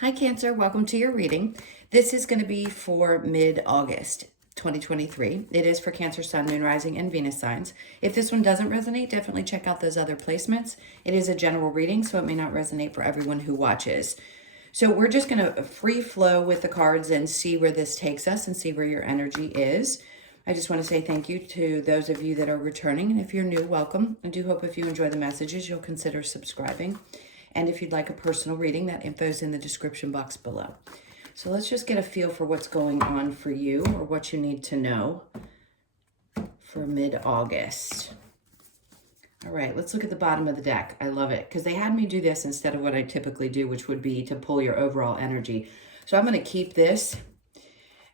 Hi Cancer, welcome to your reading. This is going to be for mid-August 2023. It is for Cancer, Sun, Moon, Rising, and Venus signs. If this one doesn't resonate, definitely check out those other placements. It is a general reading, so it may not resonate for everyone who watches. So we're just going to free flow with the cards and see where this takes us and see where your energy is. I just want to say thank you to those of you that are returning. And if you're new, welcome. I do hope if you enjoy the messages, you'll consider subscribing. And if you'd like a personal reading, that info is in the description box below. So let's just get a feel for what's going on for you or what you need to know for mid-August. All right, let's look at the bottom of the deck. I love it because they had me do this instead of what I typically do, which would be to pull your overall energy. So I'm going to keep this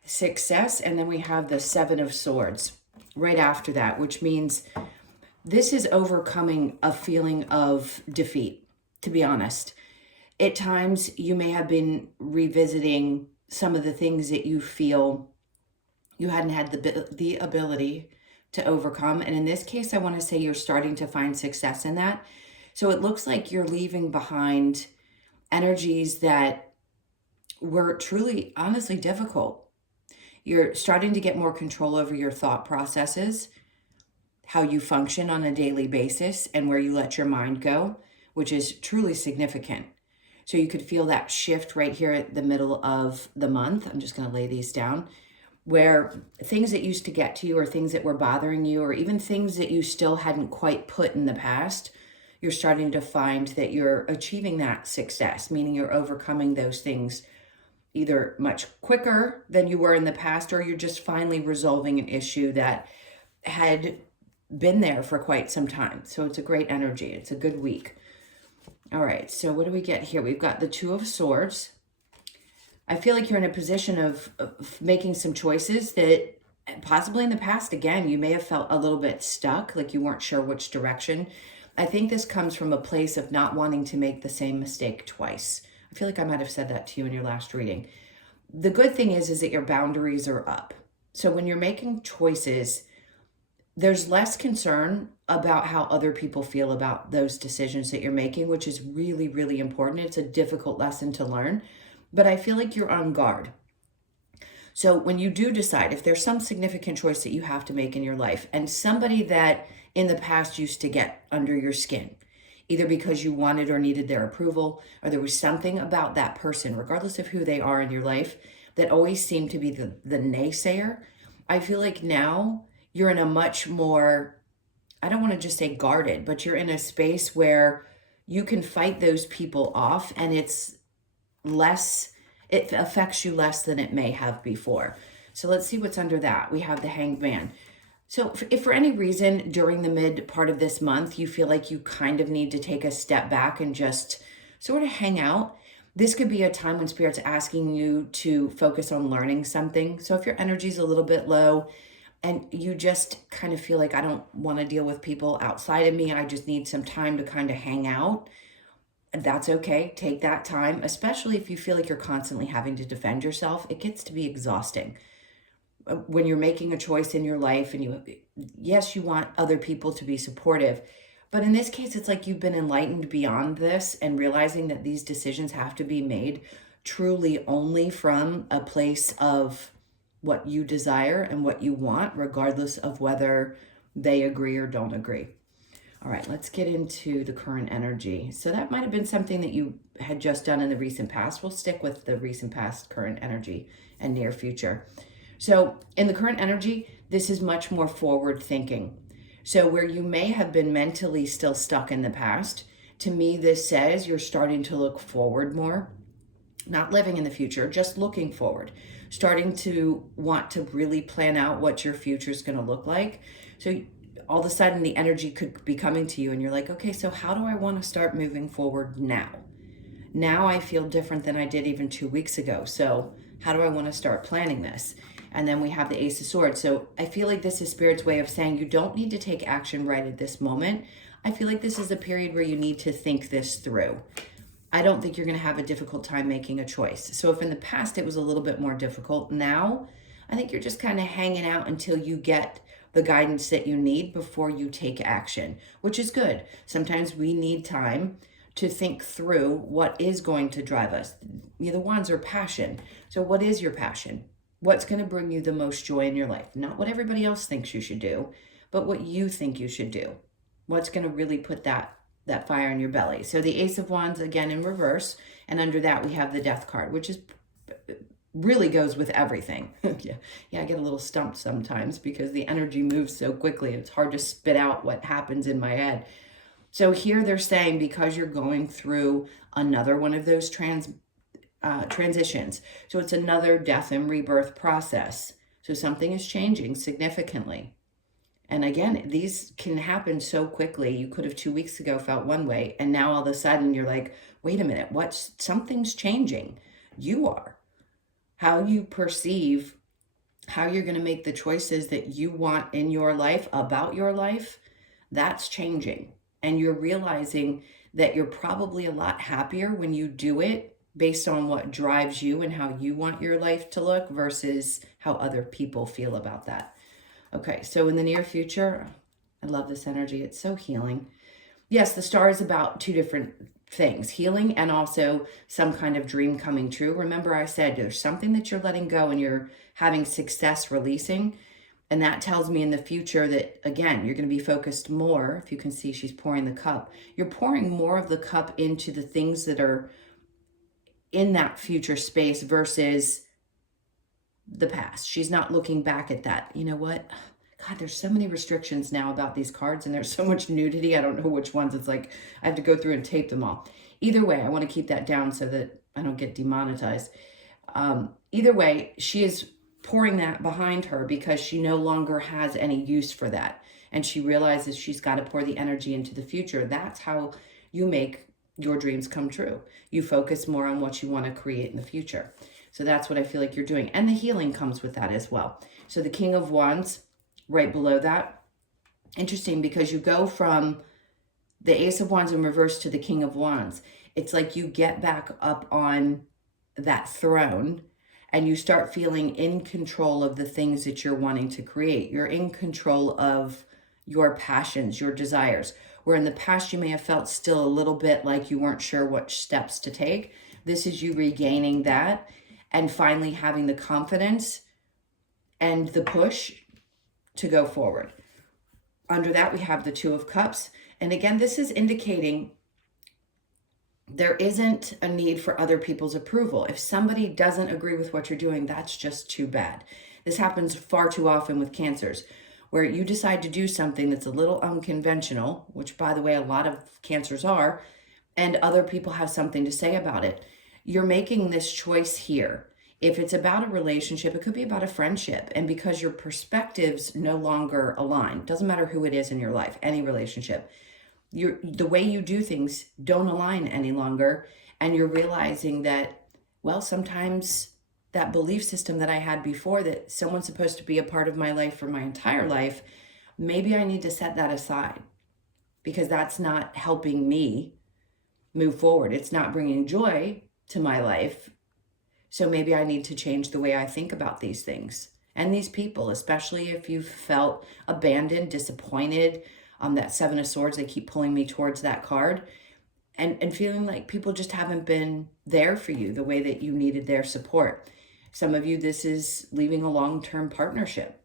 success, and then we have the Seven of Swords right after that, which means this is overcoming a feeling of defeat. To be honest, at times you may have been revisiting some of the things that you feel you hadn't had the ability to overcome. And in this case, I want to say you're starting to find success in that. So it looks like you're leaving behind energies that were truly, honestly difficult. You're starting to get more control over your thought processes, how you function on a daily basis, and where you let your mind go, which is truly significant. So you could feel that shift right here at the middle of the month. I'm just going to lay these down, where things that used to get to you or things that were bothering you or even things that you still hadn't quite put in the past, you're starting to find that you're achieving that success, meaning you're overcoming those things either much quicker than you were in the past, or you're just finally resolving an issue that had been there for quite some time. So it's a great energy. It's a good week. All right, so what do we get here? We've got the Two of Swords. I feel like you're in a position of making some choices that possibly in the past, again, you may have felt a little bit stuck, like you weren't sure which direction. I think this comes from a place of not wanting to make the same mistake twice. I feel like I might have said that to you in your last reading. The good thing is that your boundaries are up. So when you're making choices, there's less concern about how other people feel about those decisions that you're making, which is really, really important. It's a difficult lesson to learn, but I feel like you're on guard. So when you do decide, if there's some significant choice that you have to make in your life, and somebody that in the past used to get under your skin, either because you wanted or needed their approval, or there was something about that person, regardless of who they are in your life, that always seemed to be the naysayer, I feel like now you're in a much more, I don't want to just say guarded, but you're in a space where you can fight those people off, and it's less, it affects you less than it may have before. So let's see what's under that. We have the Hanged Man. So if for any reason during the mid part of this month, you feel like you kind of need to take a step back and just sort of hang out, this could be a time when Spirit's asking you to focus on learning something. So if your energy's a little bit low, and you just kind of feel like, I don't want to deal with people outside of me, I just need some time to kind of hang out, that's okay. Take that time, especially if you feel like you're constantly having to defend yourself. It gets to be exhausting. When you're making a choice in your life and yes, you want other people to be supportive, but in this case, it's like you've been enlightened beyond this and realizing that these decisions have to be made truly only from a place of what you desire and what you want, regardless of whether they agree or don't agree. All right, let's get into the current energy. So that might have been something that you had just done in the recent past. We'll stick with the recent past, current energy, and near future. So in the current energy, this is much more forward thinking. So where you may have been mentally still stuck in the past, to me, this says you're starting to look forward more. Not living in the future, just looking forward, starting to want to really plan out what your future is going to look like. So all of a sudden the energy could be coming to you and you're like, okay, so how do I want to start moving forward now? Now I feel different than I did even 2 weeks ago. So how do I want to start planning this? And then we have the Ace of Swords. So I feel like this is Spirit's way of saying you don't need to take action right at this moment. I feel like this is a period where you need to think this through. I don't think you're going to have a difficult time making a choice. So if in the past it was a little bit more difficult, now I think you're just kind of hanging out until you get the guidance that you need before you take action, which is good. Sometimes we need time to think through what is going to drive us. the wands are passion. So what is your passion? What's going to bring you the most joy in your life? Not what everybody else thinks you should do, but what you think you should do. What's going to really put that fire in your belly? So the Ace of Wands, again, in reverse. And under that, we have the Death card, which is really goes with everything. Yeah, I get a little stumped sometimes because the energy moves so quickly. It's hard to spit out what happens in my head. So here they're saying, because you're going through another one of those transitions. So it's another death and rebirth process. So something is changing significantly. And again, these can happen so quickly. You could have 2 weeks ago felt one way, and now all of a sudden you're like, wait a minute, something's changing. You are. How you perceive, how you're going to make the choices that you want in your life, about your life, that's changing. And you're realizing that you're probably a lot happier when you do it based on what drives you and how you want your life to look versus how other people feel about that. Okay, so in the near future, I love this energy. It's so healing. Yes, the star is about two different things, healing and also some kind of dream coming true. Remember, I said there's something that you're letting go and you're having success releasing. And that tells me in the future that, again, you're going to be focused more. If you can see, she's pouring the cup. You're pouring more of the cup into the things that are in that future space versus the past. She's not looking back at that. You know what? God, there's so many restrictions now about these cards, and there's so much nudity. I don't know which ones. It's like I have to go through and tape them all. Either way, I want to keep that down so that I don't get demonetized. Either way, she is pouring that behind her because she no longer has any use for that. And she realizes she's got to pour the energy into the future. That's how you make your dreams come true. You focus more on what you want to create in the future. So that's what I feel like you're doing. And the healing comes with that as well. So the King of Wands, right below that. Interesting, because you go from the Ace of Wands in reverse to the King of Wands. It's like you get back up on that throne and you start feeling in control of the things that you're wanting to create. You're in control of your passions, your desires. Where in the past you may have felt still a little bit like you weren't sure what steps to take. This is you regaining that and finally having the confidence and the push to go forward. Under that, we have the Two of Cups. And again, this is indicating there isn't a need for other people's approval. If somebody doesn't agree with what you're doing, that's just too bad. This happens far too often with Cancers, where you decide to do something that's a little unconventional, which, by the way, a lot of Cancers are, and other people have something to say about it. You're making this choice here. If it's about a relationship, it could be about a friendship. And because your perspectives no longer align, doesn't matter who it is in your life, any relationship, the way you do things don't align any longer. And you're realizing that, well, sometimes that belief system that I had before, that someone's supposed to be a part of my life for my entire life, maybe I need to set that aside because that's not helping me move forward. It's not bringing joy to my life. So maybe I need to change the way I think about these things and these people, especially if you've felt abandoned, disappointed. That Seven of Swords, they keep pulling me towards that card and feeling like people just haven't been there for you the way that you needed their support. Some of you, this is leaving a long-term partnership.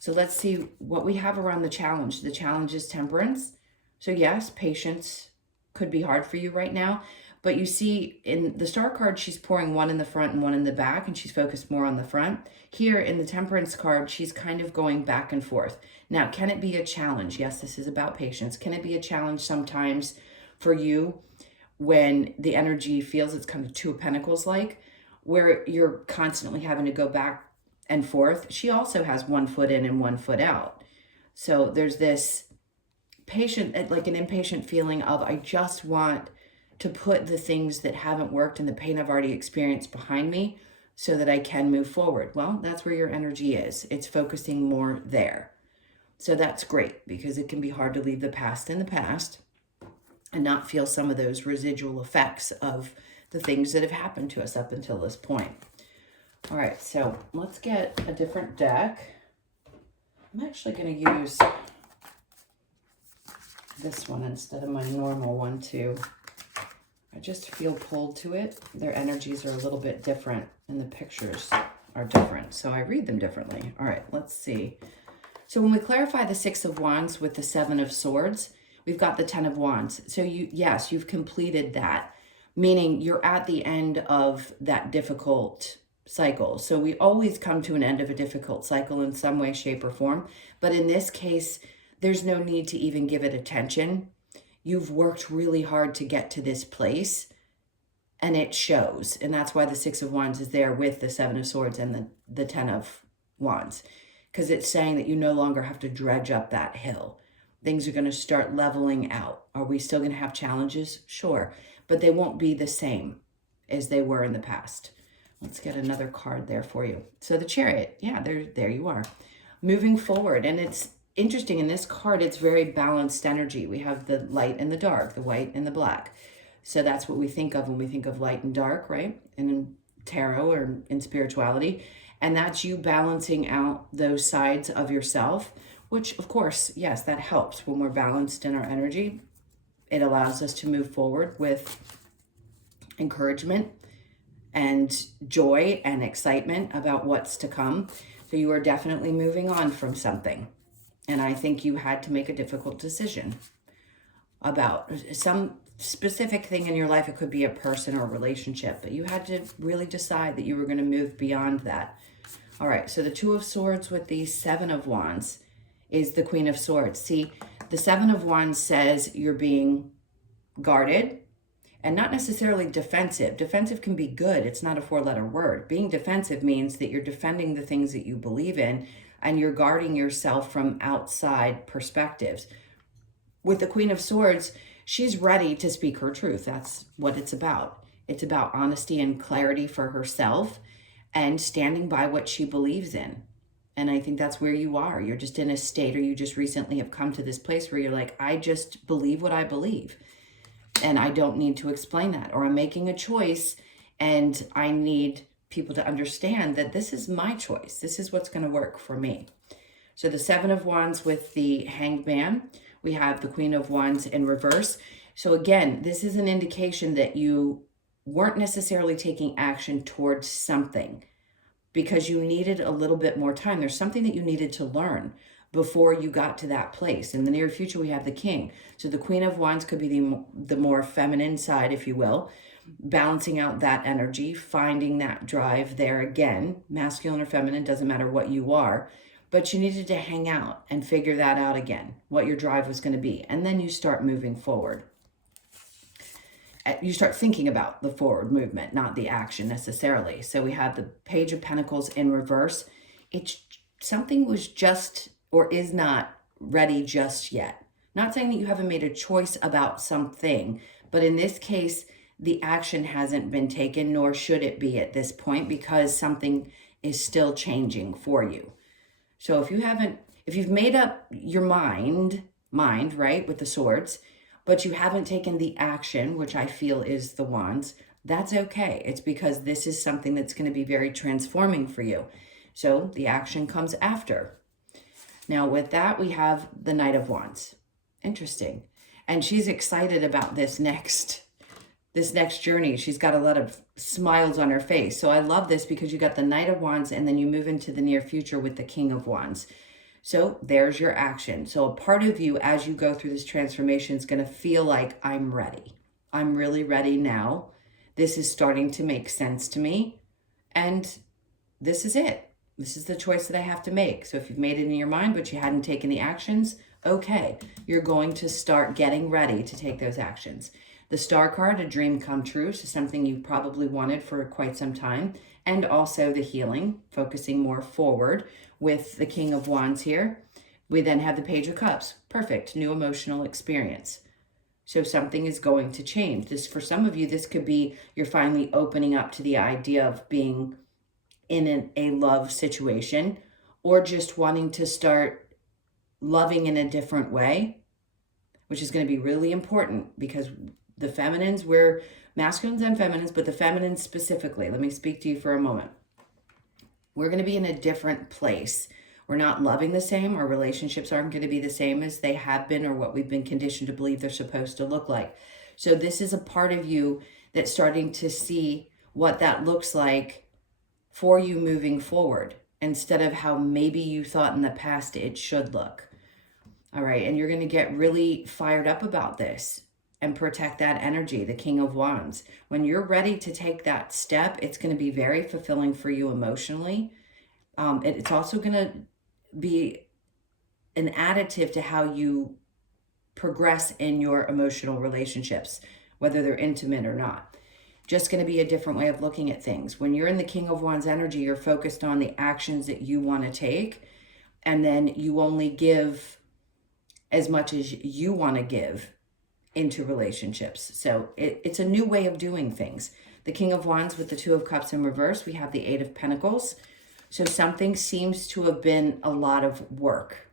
So let's see what we have around the challenge. The challenge is Temperance. So yes, patience could be hard for you right now. But you see in the Star card, she's pouring one in the front and one in the back, and she's focused more on the front. Here in the Temperance card, she's kind of going back and forth. Now, can it be a challenge? Yes, this is about patience. Can it be a challenge sometimes for you when the energy feels it's kind of Two of Pentacles like, where you're constantly having to go back and forth? She also has 1 foot in and 1 foot out. So there's this patient, like an impatient feeling of, I just want to put the things that haven't worked and the pain I've already experienced behind me so that I can move forward. Well, that's where your energy is. It's focusing more there. So that's great because it can be hard to leave the past in the past and not feel some of those residual effects of the things that have happened to us up until this point. All right, so let's get a different deck. I'm actually going to use this one instead of my normal one too. I just feel pulled to it. Their energies are a little bit different and the pictures are different. So I read them differently. All right, let's see. So when we clarify the Six of Wands with the Seven of Swords, we've got the Ten of Wands. So yes, you've completed that, meaning you're at the end of that difficult cycle. So we always come to an end of a difficult cycle in some way, shape, or form. But in this case, there's no need to even give it attention. You've worked really hard to get to this place, and it shows. And that's why the Six of Wands is there with the Seven of Swords and the Ten of Wands, because it's saying that you no longer have to dredge up that hill. Things are going to start leveling out. Are we still going to have challenges? Sure, but they won't be the same as they were in the past. Let's get another card there for you. So the Chariot, yeah, there you are. Moving forward, and it's interesting, in this card, it's very balanced energy. We have the light and the dark, the white and the black. So that's what we think of when we think of light and dark, right? In tarot or in spirituality. And that's you balancing out those sides of yourself, which of course, yes, that helps when we're balanced in our energy. It allows us to move forward with encouragement and joy and excitement about what's to come. So you are definitely moving on from something. And I think you had to make a difficult decision about some specific thing in your life. It could be a person or a relationship, but you had to really decide that you were going to move beyond that. All right, so the Two of Swords with the Seven of Wands is the Queen of Swords. See, the Seven of Wands says you're being guarded and not necessarily defensive. Defensive can be good. It's not a four-letter word. Being defensive means that you're defending the things that you believe in, and you're guarding yourself from outside perspectives. With the Queen of Swords, she's ready to speak her truth. That's what it's about. It's about honesty and clarity for herself and standing by what she believes in. And I think that's where you are. You're just in a state, or you just recently have come to this place where you're like, I just believe what I believe. And I don't need to explain that. Or I'm making a choice and I need people to understand that this is my choice. This is what's going to work for me. So the Seven of Wands with the Hanged Man, we have the Queen of Wands in reverse. So again, this is an indication that you weren't necessarily taking action towards something because you needed a little bit more time. There's something that you needed to learn before you got to that place. In the near future, we have the King. So the Queen of Wands could be the more feminine side, if you will, balancing out that energy, finding that drive there again. Masculine or feminine, doesn't matter what you are, but you needed to hang out and figure that out again, what your drive was going to be. And then you start moving forward. You start thinking about the forward movement, not the action necessarily. So we have the Page of Pentacles in reverse. It's something was just or is not ready just yet. Not saying that you haven't made a choice about something, but in this case, the action hasn't been taken, nor should it be at this point, because something is still changing for you. So if you've made up your mind, right, with the swords, but you haven't taken the action, which I feel is the wands, that's okay. It's because this is something that's going to be very transforming for you. So the action comes after. Now with that, we have the Knight of Wands. Interesting. And she's excited about this next journey. She's got a lot of smiles on her face. So I love this because you got the Knight of Wands and then you move into the near future with the King of Wands. So there's your action. So a part of you, as you go through this transformation, is going to feel like, I'm ready. I'm really ready now. This is starting to make sense to me. And this is it. This is the choice that I have to make. So if you've made it in your mind, but you hadn't taken the actions, okay, you're going to start getting ready to take those actions. The Star card, a dream come true, so something you probably wanted for quite some time. And also the healing, focusing more forward with the King of Wands here. We then have the Page of Cups. Perfect, new emotional experience. So something is going to change. This, for some of you, this could be you're finally opening up to the idea of being in a love situation, or just wanting to start loving in a different way, which is going to be really important because the feminines, we're masculines and feminines, but the feminines specifically, let me speak to you for a moment. We're going to be in a different place. We're not loving the same. Our relationships aren't going to be the same as they have been or what we've been conditioned to believe they're supposed to look like. So this is a part of you that's starting to see what that looks like for you moving forward, instead of how maybe you thought in the past it should look. All right, and you're going to get really fired up about this and protect that energy, the King of Wands. When you're ready to take that step, it's going to be very fulfilling for you emotionally. It's also going to be an additive to how you progress in your emotional relationships, whether they're intimate or not. Just going to be a different way of looking at things. When you're in the King of Wands energy, you're focused on the actions that you want to take, and then you only give as much as you want to give into relationships. So it's a new way of doing things. The King of Wands with the Two of Cups in reverse, we have the Eight of Pentacles. So something seems to have been a lot of work.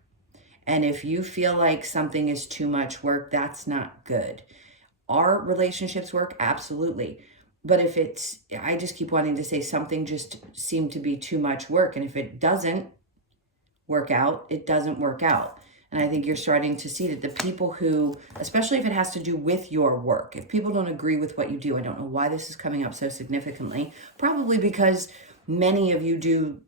And if you feel like something is too much work, that's not good. Are relationships work? Absolutely. But if it's, I just keep wanting to say something just seemed to be too much work. And if it doesn't work out, it doesn't work out. And I think you're starting to see that the people who, especially if it has to do with your work, if people don't agree with what you do, I don't know why this is coming up so significantly, probably because many of you do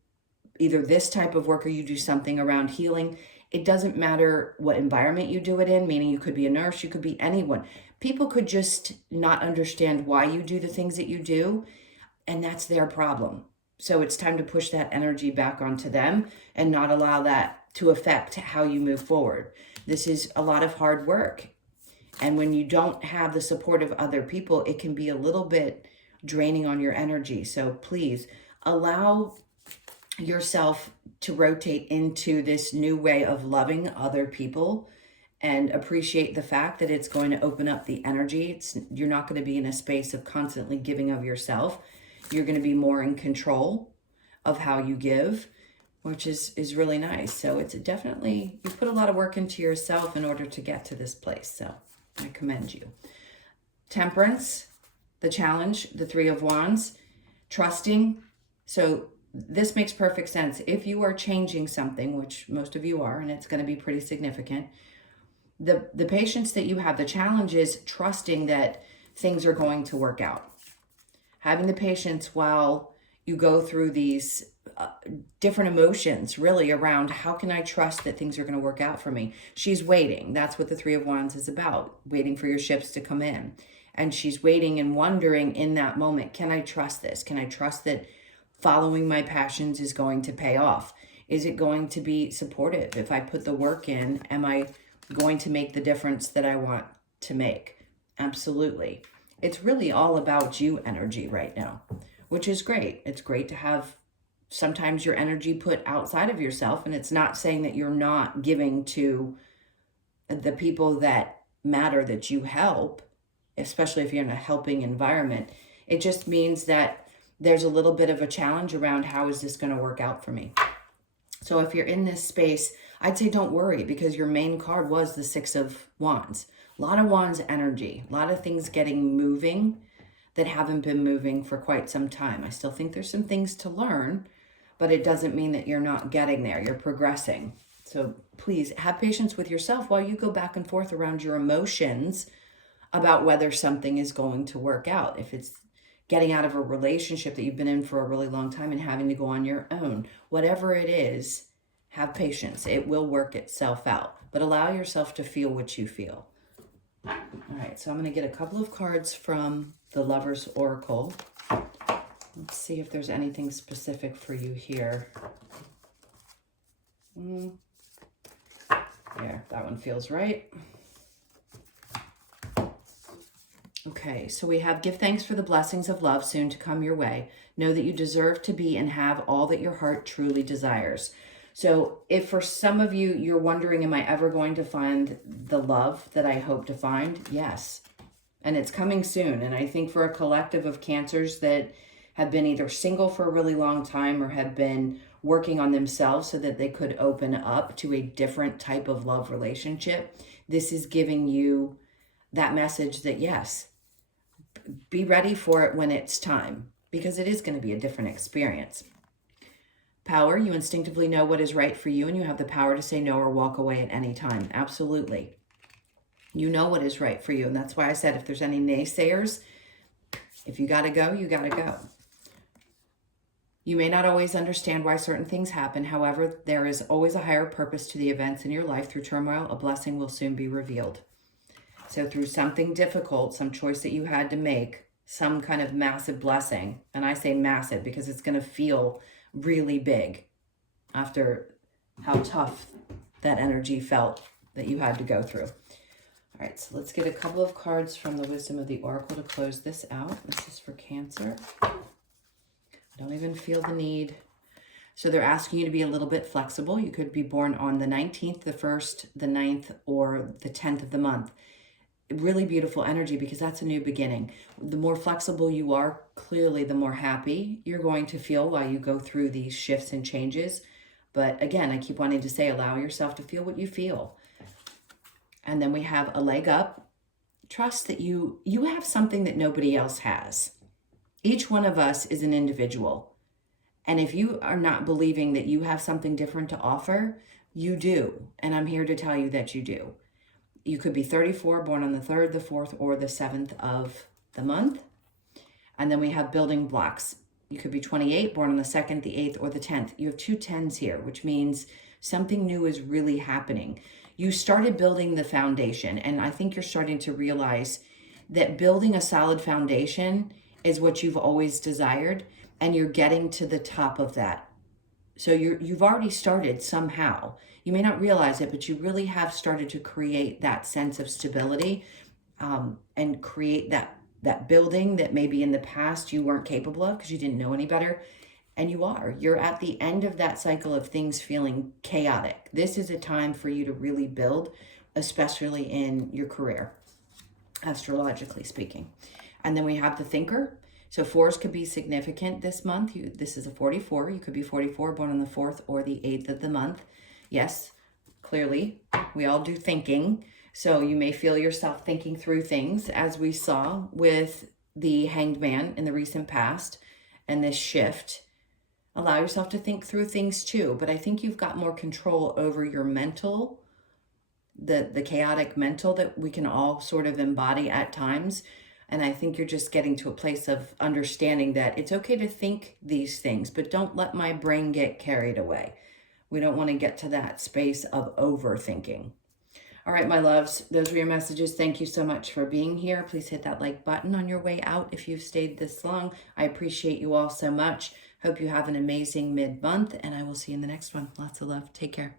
either this type of work or you do something around healing. It doesn't matter what environment you do it in, meaning you could be a nurse, you could be anyone. People could just not understand why you do the things that you do, and that's their problem. So it's time to push that energy back onto them and not allow that to affect how you move forward. This is a lot of hard work. And when you don't have the support of other people, it can be a little bit draining on your energy. So please allow yourself to rotate into this new way of loving other people and appreciate the fact that it's going to open up the energy. You're not going to be in a space of constantly giving of yourself. You're going to be more in control of how you give, which is really nice. So it's definitely, you put a lot of work into yourself in order to get to this place. So I commend you. Temperance, the challenge, the Three of Wands, trusting. So this makes perfect sense. If you are changing something, which most of you are, and it's going to be pretty significant, the patience that you have, the challenge is trusting that things are going to work out. Having the patience while you go through these different emotions, really, around how can I trust that things are going to work out for me. She's waiting. That's what the Three of Wands is about, waiting for your ships to come in. And she's waiting and wondering in that moment, can I trust this? Can I trust that following my passions is going to pay off? Is it going to be supportive? If I put the work in, am I going to make the difference that I want to make? Absolutely. It's really all about you energy right now, which is great. It's great to have sometimes your energy put outside of yourself. And it's not saying that you're not giving to the people that matter that you help, especially if you're in a helping environment. It just means that there's a little bit of a challenge around how is this going to work out for me. So if you're in this space, I'd say don't worry, because your main card was the Six of Wands. A lot of Wands energy, a lot of things getting moving that haven't been moving for quite some time. I still think there's some things to learn, but it doesn't mean that you're not getting there. You're progressing. So please have patience with yourself while you go back and forth around your emotions about whether something is going to work out. If it's getting out of a relationship that you've been in for a really long time and having to go on your own, whatever it is, have patience. It will work itself out, but allow yourself to feel what you feel. All right, so I'm going to get a couple of cards from the Lover's Oracle. Let's see if there's anything specific for you here. Yeah, that one feels right. Okay, so we have give thanks for the blessings of love soon to come your way. Know that you deserve to be and have all that your heart truly desires. So if for some of you, you're wondering, am I ever going to find the love that I hope to find? Yes. And it's coming soon. And I think for a collective of Cancers that have been either single for a really long time or have been working on themselves so that they could open up to a different type of love relationship, this is giving you that message that yes, be ready for it when it's time, because it is going to be a different experience. Power, you instinctively know what is right for you and you have the power to say no or walk away at any time. Absolutely. You know what is right for you. And that's why I said, if there's any naysayers, if you got to go, you got to go. You may not always understand why certain things happen. However, there is always a higher purpose to the events in your life. Through turmoil, a blessing will soon be revealed. So through something difficult, some choice that you had to make, some kind of massive blessing, and I say massive because it's going to feel really big after how tough that energy felt that you had to go through. All right, so let's get a couple of cards from the Wisdom of the Oracle to close this out. This is for Cancer. I don't even feel the need. So they're asking you to be a little bit flexible. You could be born on the 19th, the 1st, the 9th, or the 10th of the month. Really beautiful energy because that's a new beginning. The more flexible you are, clearly the more happy you're going to feel while you go through these shifts and changes. But again, I keep wanting to say, allow yourself to feel what you feel. And then we have a leg up. Trust that you have something that nobody else has. Each one of us is an individual. And if you are not believing that you have something different to offer, you do. And I'm here to tell you that you do. You could be 34, born on the 3rd, the 4th, or the 7th of the month. And then we have building blocks. You could be 28, born on the 2nd, the 8th, or the 10th. You have 2 10s here, which means something new is really happening. You started building the foundation, and I think you're starting to realize that building a solid foundation is what you've always desired, and you're getting to the top of that. So you've already started somehow. You may not realize it, but you really have started to create that sense of stability, and create that building that maybe in the past you weren't capable of because you didn't know any better. And you are. You're at the end of that cycle of things feeling chaotic. This is a time for you to really build, especially in your career, astrologically speaking. And then we have the thinker. So 4s could be significant this month. This is a 44. You could be 44, born on the 4th or the 8th of the month. Yes, clearly, we all do thinking. So you may feel yourself thinking through things, as we saw with the Hanged Man in the recent past and this shift. Allow yourself to think through things too. But I think you've got more control over your mental, the chaotic mental that we can all sort of embody at times. And I think you're just getting to a place of understanding that it's okay to think these things, but don't let my brain get carried away. We don't want to get to that space of overthinking. All right, my loves, those were your messages. Thank you so much for being here. Please hit that like button on your way out if you've stayed this long. I appreciate you all so much. Hope you have an amazing mid-month, and I will see you in the next one. Lots of love. Take care.